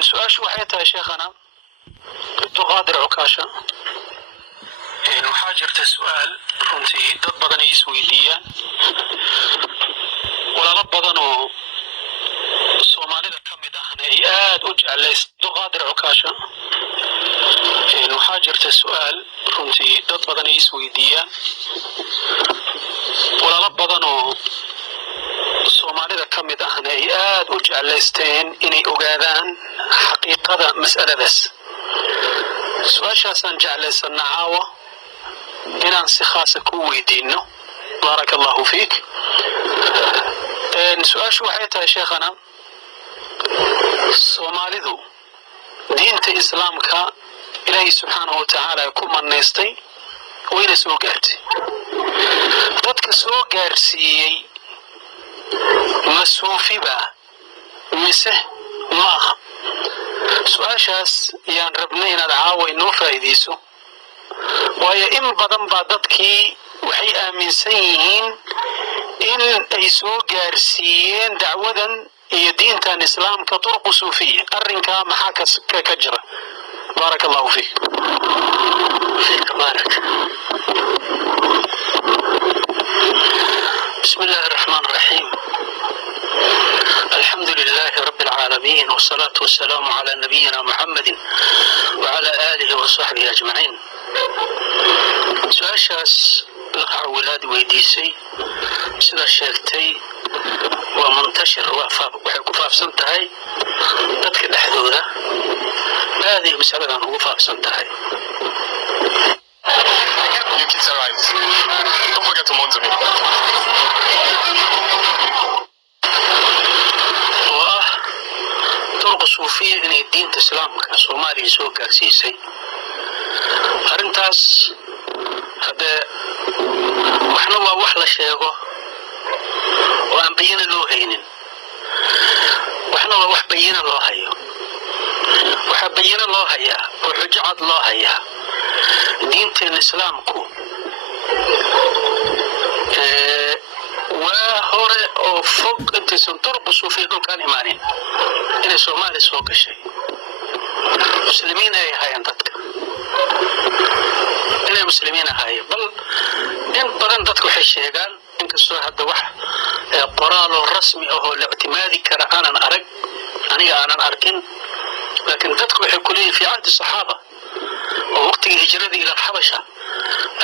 سؤال شو حياتها يا شيخنا عبد القادر عكاشة waxaa jirta su-aal runtii dad badan ay isweydiiyaan walaalo badan oo soomaalida ka mid ahna ay aad u jeclaysa abdulqaadir cukaasha waxaa jirta su-aal runtii dad badan ay isweydiiyaan walaalo badan oo soomaalida ka mid ahna ay aad u jeclaysteen inay ogaadaan xaqiiqada mas'aladaas su-aashaasaan jeclaysanna caawa inaan si khaasa ku weydiino baaraka allahu fiik su-aashu waxay tahay sheekhana soomaalidu diinta islaamka ilaahay subxaanahu watacaala ku manaystay wayna soo gaartay dadka soo gaarsiiyey ma suufiba mise maaha su-aashaas ayaan rabnay inaad caawa inoo faa'iidayso waayo in badan baa dadkii waxay aaminsan yihiin in ay soo gaarsiiyeen dacwadan iyo diintan islaamka turqu suufiya arrinkaa maxaa ka jira baaraka allahu fiik baarak بسم الله الرحمن الرحيم الحمد لله رب العالمين والصلاة والسلام على نبينا محمد وعلى آله وصحبه أجمعين su-aashaas laqacawalaad weydiisay sida sheegtay waa muntashir waxay ku faafsan tahay dadka dhexdooda aaday masaladan ugu faafsan tahay oo ah turqa suufiya inay diinta islaamka soomaaliya soo gaarsiisay arrintaas haddee waxna waa wax la sheego oo aan bayina loo haynin waxna waa wax bayina loo hayo waxaa bayina loo hayaa oo xujo cad loo hayaa diinteena islaamku waa hore oo fog intaysan turqu suufiya dhulkaan imaanin inay soomaaliya soo gashay muslimiin ay ahaayeen dadka inay muslimiin ahaayeen bal in badan dadku waxay sheegaan inkastoo hadda wax qoraaloo rasmi ahoo la ictimaadi kara aanan arag aniga aanan arkin laakiin dadku waxay ku leeyihin fi cahdi saxaaba oo waqtigii hijrada ila alxabasha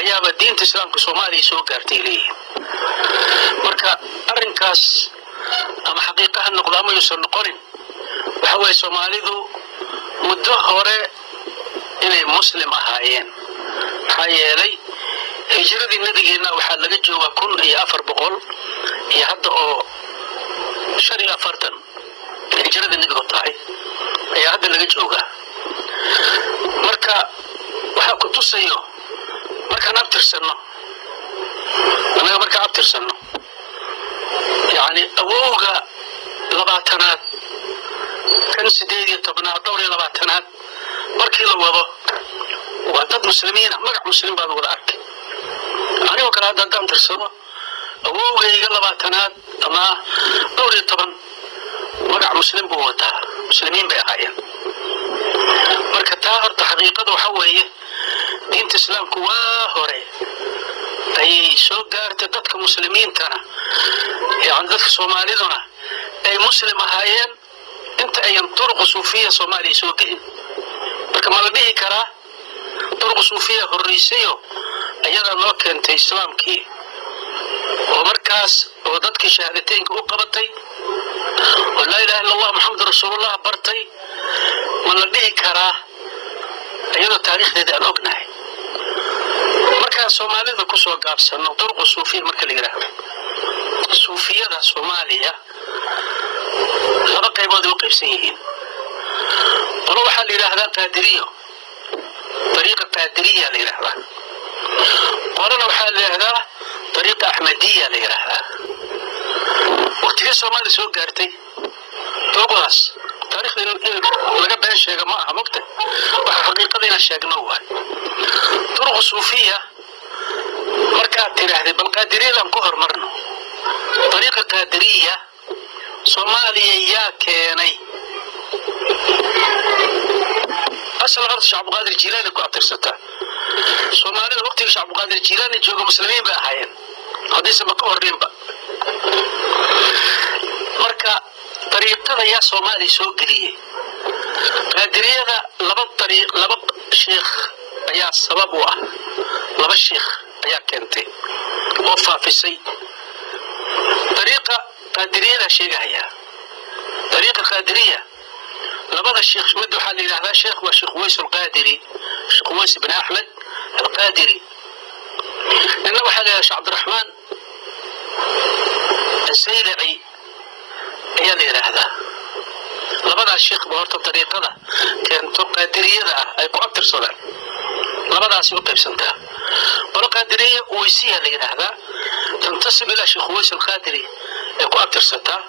ayaaba diinta islaamka soomaaliya soo gaartay leeyihin marka arrinkaas ama xaqiiqa ha noqdo ama yuusan noqonin waxa weeye soomaalidu muddo hore inay muslim ahaayeen maxaa yeelay hijradii nabigeenna waxaa laga joogaa 1400 iyo hadda oo 45 hijrada nabigu tahay ayaa hadda laga joogaa marka waxaa ku tusayo markaan abtirsanno anaga markaan abtirsanno yani awowga 20aad kan 18aad dhowr iyo 20aad markii la wado waa dad muslimiina magac muslim baad wada arkay anigoo kale haddaan tirsano awowgayga 20aad ama dhowr iyo 10 magac muslim buu wataa muslimiin bay ahaayeen marka taa horta xaqiiqada waxa weeye diinta islaamku waa hore ayay soo gaartay dadka muslimiintana yani dadka soomaaliduna ay muslim ahaayeen inta ayan turqu suufiya soomaaliya soo gelin marka ma la dhihi karaa turqu suufiya horreysayo ayadaa noo keentay islaamkii oo markaas oo dadkii shahaadateynka u qabatay oo laa ilaha illa allah maxamadu rasuulullah bartay ma la dhihi karaa iyadoo taariikhdeeda aan ognahay markaan soomaalida kusoo gaabsano turqu suufiya marka la yidhaahdo suufiyada soomaaliya laba qaybood ay u qaybsan yihiin qolo waxaa la yidhaahdaa qaadiriyo طريقة قادرية ليرهلا قولنا وحال ليرهلا طريقة أحمدية ليرهلا وقت في سومالي سوق قارتي توقعس تاريخ لقى بها الشيء معها مكتب وحقيقة دينا الشيء نوع طرق صوفية مركات ترهدي بالقادرية لم كهر مرنو طريقة قادرية صوماليا يا كيني أصل غرض شعب قادر الجيلاني كأبتر ستا سومالي وقت شعب قادر الجيلاني جوجو مسلمين بأحيان هذه سبق أورين بقى مركا طريقة يا سومالي سوق لي قادرية لبط شيخ يا سبب واحد لبط الشيخ يا كنتي وفا في السي طريقة قادرية شيء هي طريقة قادرية لبط الشيخ مدو حالي هذا شيخ وشيخ ويس القادري شيخ ويس بن أحمد القادري لأنه حالي شيخ عبد الرحمن الزيلعي هي اللي هذا لبدا الشيخ بورتو طريقة كانت قادرية أي كأبتر صدر لبدا سيوقف بسنتها ولو قادرية ويسيها اللي هذا تنتسب إلى شيخ ويس القادري أي كأبتر صدر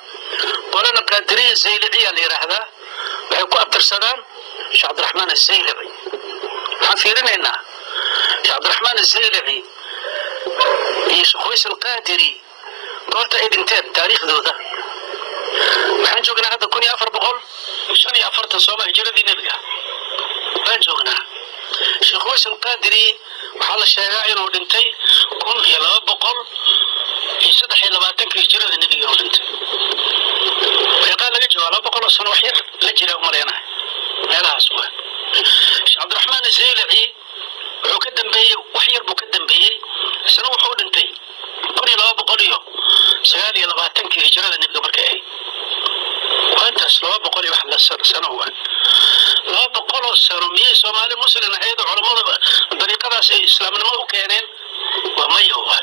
ولنا قادرية زيلعية اللي هذا أي كأبتر صدر شيخ عبد الرحمن الزيلعي حفيرنا هنا شيخ عبد الرحمن الزيلعي شيخ ويس القادري قلت أي بنتين تاريخ ذو ذا waxaan joognaa hadda 1445 sooma hijradii nabiga baan joognaa sheekh Ways al-Qadiri waxaa la sheegaa inuu dhintay 1223 hijrada nabiga uu dhintay waxaa laga joogaa 200 sano wax yar la jira umaleynaa meelahaas waa sheekh Abdurrahman az-Zaylai wuxuu ka dambeeyay wax yar buu ka dambeeyay isna wuxuu dhintay 1229 hijrada nabiga markay ahayd وأنت سلوا بقولي واحد سنة هو لا بقولوا سرمية سومالي مسلم عيد علماء طريقة راس إسلام ما كانين وما هو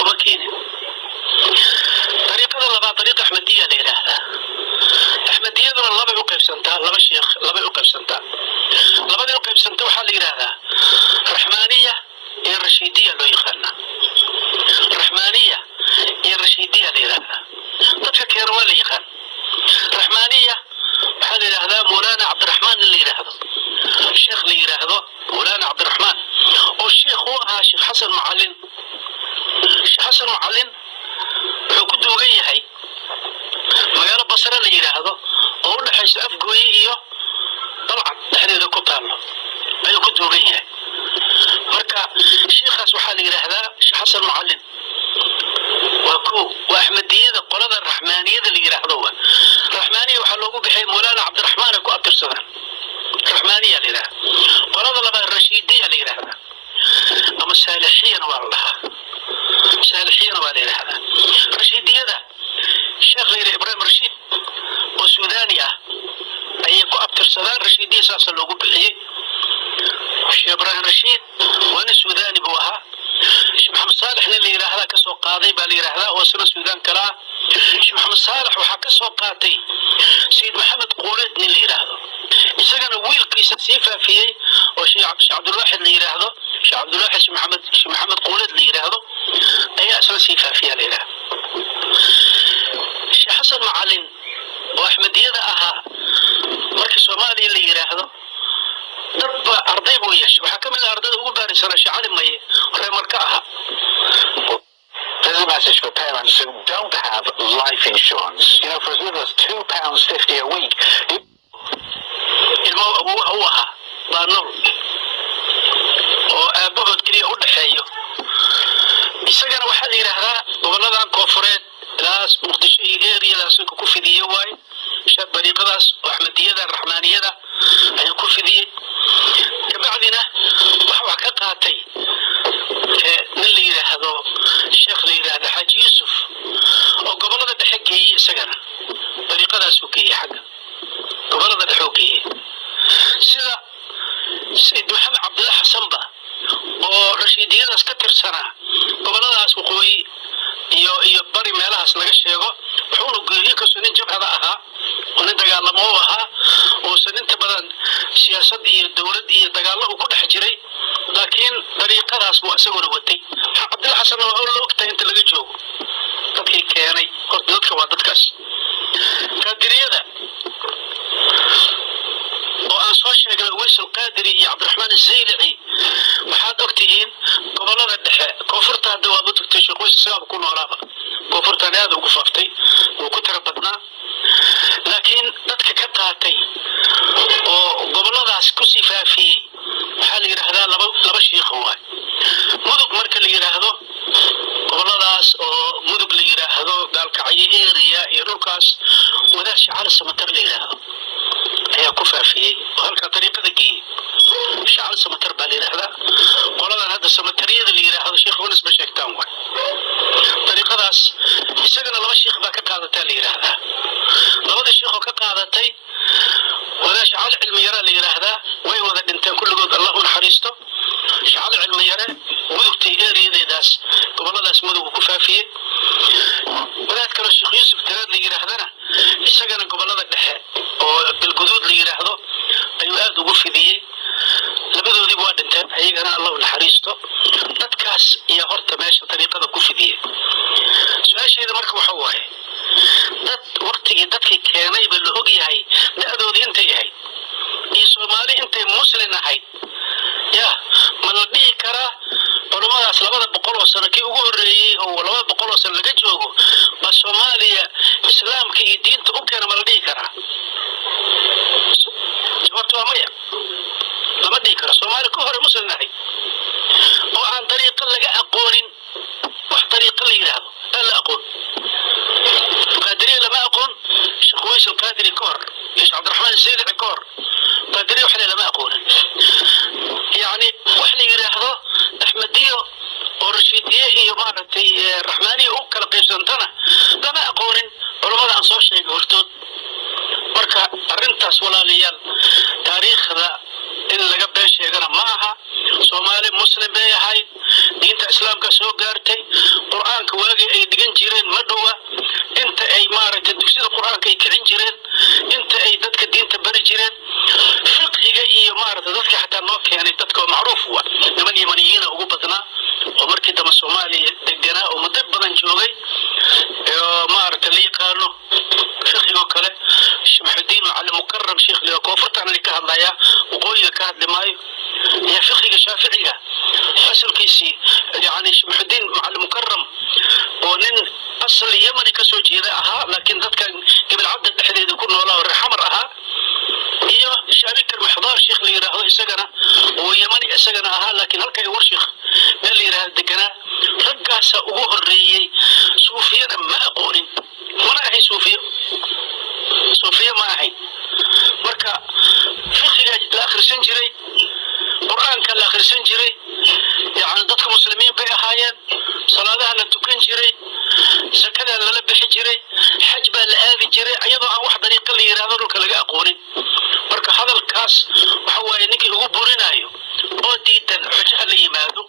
ومكين طريقة الله طريقة أحمدية ليلة أحمدية ذو الله بيوقف سنتا الله بشيخ الله بيوقف سنتا الله بيوقف سنتا وحال ليلة رحمانية هي الرشيدية لو يخلنا رحمانية هي الرشيدية ليلة تفكر ولا يخل رحمانية بحال هذا مولانا عبد الرحمن اللي يلاحظه الشيخ اللي يلاحظه مولانا عبد الرحمن والشيخ هو الشيخ حسن معلن الشيخ حسن معلن كنت وجاي هاي مقالة بصرة اللي يلاحظه أقول له حيث أفقوي إياه طلعت نحن إذا كنت له أيوة كنت وجاي هاي مركا الشيخ سبحان يلاحظه الشيخ حسن معلن وكو وأحمدية قلنا الرحمانية اللي يلاحظوها الرحمانية وحلوقوا بحي مولانا عبد الرحمن كو أبتر سنة الرحمانية اللي يلاحظ قلنا لما الرشيدية اللي يلاحظها أما السالحية والله سالحية والله يلاحظ الرشيدية ده الشيخ غير إبراهيم رشيد وسودانية أي كو أبتر سنة الرشيدية ساسا لوقوا بحي الشيخ إبراهيم رشيد وأنا سوداني بوها الشيخ محمد صالح اللي يراهلا كسو قاضي بالي يراهلا هو سنة السودان كلا الشيخ محمد صالح وحكسو قاضي سيد محمد قولد اللي يراهلا إذا ويل كيس سيفا فيه وشيخ عبد الواحد اللي يراهلا الشيخ عبد الواحد الشيخ محمد قولد اللي يراهلا أي أصلا سيفا فيها اللي يراهلا الشيخ حسن معلن وأحمد يدا أها مركز سومالي اللي يراهلا دب أرضي بويش وحكم الأرض هو بارس أنا شعال مي ولا مركعها. There's a message for parents who don't have life insurance. You know, for as little as £2.50 a week. هو بانور وأبوه كلي أود حيو. إسقنا واحد يرهلا ولا كوفرت لاس مقدشة إيري لاس كوفيدية واي شاب بريقلاس وأحمدية الرحمانية أي كوفيدية. كبعدنا وحوا كقاتي اللي يراهدو الشيخ اللي يراهد حاج يوسف وقبل هذا حقي سجنا طريقة سوكية حقا قبل هذا حقي سيد محمد عبد الله حسن با ورشيدية أسكتر سنة قبل هذا سوقي يبري مالها سلقة شيء وحول قريك سنين جب هذا أها ونتقال لموها وسنين تبدأ سياسة الدولة دقال وكل حجري لكن طريقة راس مؤسسة ودي عبد الله حسن وأقول له وقتها أنت لقيت جو تبكي كياني قلت لك وعدت كاس قادرية ده وأن صوشة ويس القادري عبد الرحمن الزيلعي وحاد وقتهين قبل هذا الدحاء كوفرتها دوابط ويس السبب كون ورابا كوفرتها هذا وقففتي وكتر بدنا لكن laakiin dadka ka qaatay oo goboladaas ku sifaafiyey waxaa la yidhaahdaa laba shiikh waay. mudug marka la yidhaahdo goboladaas oo mudug la yidhaahdo gaalkacyo area iyo dhulkaas wadaad shacali samatar la yidhaahdo ayaa ku faafiyey oo halkaa dariiqada geeyey. shacali samatar baa la yidhaahdaa. qoladan hadda samatariyada la yidhaahdo sheekh wanas ba sheegtaan waay. dariiqadaas isagana laba shiikh baa ka qaadataa la yidhaahdaa. labada shiikh oo ka qaadatay wadaad shacali cilmi yare la yidhaahdaa way wada dhinteen kulligood, allah u naxariisto. shacali cilmi yare mudugtay ereyadeedaas goboladaas mudug ku faafiyey. wadaad kaloo sheekh yuusuf tiraad la yidhaahdana isagana gobolada dhexe oo galguduud la yidhaahdo ayuu aad ugu fidiyey. labadoodiiba waa dhinteen ayagana allah u naxariisto. dadkaas ayaa horta meesha dariiqada ku fidiyey. su-aasheeda marka waxa waaye dad waqtigii dadkii keenayba la og yahay da-doodii intay ahayd iyo soomaali intay muslin ahayd ya ma la dhihi karaa culamadaas 200 sano kii ugu horreeyey oo 200 sano laga joogo ba Soomaaliya islaamka iyo diinta u keena ma la dhihi karaa? jawaabtu waa maya. lama dhihi karo. Soomaali ka hore muslin ahayd oo aan dariiqa laga aqoonin, wax dariiqa la yidhaahdo aan la aqoon. qaadiriya lama aqoon. sheekh ways alqaadiri ka hor iyo sheekh cabdiraxmaan zeylaci ka hor qaadiriya wax lama aqoonin. يعني وحنا يراهدو أحمدية ورشيدية إيه مارتي الرحمانية وكلا قيسنتنا لما أقولن علماء أنصار شيء قلتود مركا أرنتاس ولا ليال تاريخ ذا إن لقبل شيء أنا معها سومالي مسلم بيه هاي دينتا إسلام كسو قارتي قرآن كواقي أي دقن جيرين مدوة انت أي مارتي دكسيد القرآن كي كعين جيرين انت أي دادك دينتا بري جيرين فقهي إيه مارتي دادك حتى نوك يعني دادك معروف هو نمن يمنيين أقوبتنا ومركي دم الصومالي دقنا ومدب بدن جوغي مارتي اللي قالوا فقهي وكله شمح الدين على مكرم شيخ اللي كوفرت عن اللي كهد لايا وقوي كهد لماي هي فقهي شافعية أصل كيسي يعني شمح الدين مع المكرم ونن أصل يمني كسو جيدا أها لكن ذات كان قبل عبد الحديد يكون والله الرحمر أها هي شارك المحضار شيخ اللي يراهو يسجنا ويمني يسجنا أها لكن هل كي ورشيخ من اللي يراهو دقنا رجع سأقوه الرئي صوفيا ما أقولين ولا هي صوفيا ما هي مركا فقه الآخر سنجري قرآن كان الآخر سنجري يعني ضدك مسلمين بي أحيان صلاة لتكن جري زكاة للبح جري حج بالآذي جري أيضا واحد طريق اللي يرادوا كلا أقولين مركا هذا الكاس وحوا إنك يقبلين أيو أوديتا حجها اللي يمادو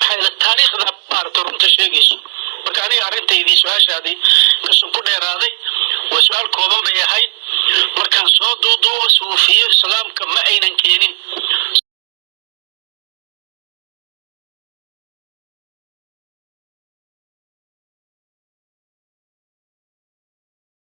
بحيث التاريخ ذا بارتر متشيقيس مركا أنا عرنت يدي سؤال هذه كسو كنا يراضي وسؤال كوبان بي هاي مركان صوت دو صوفية إسلام كما أين كينين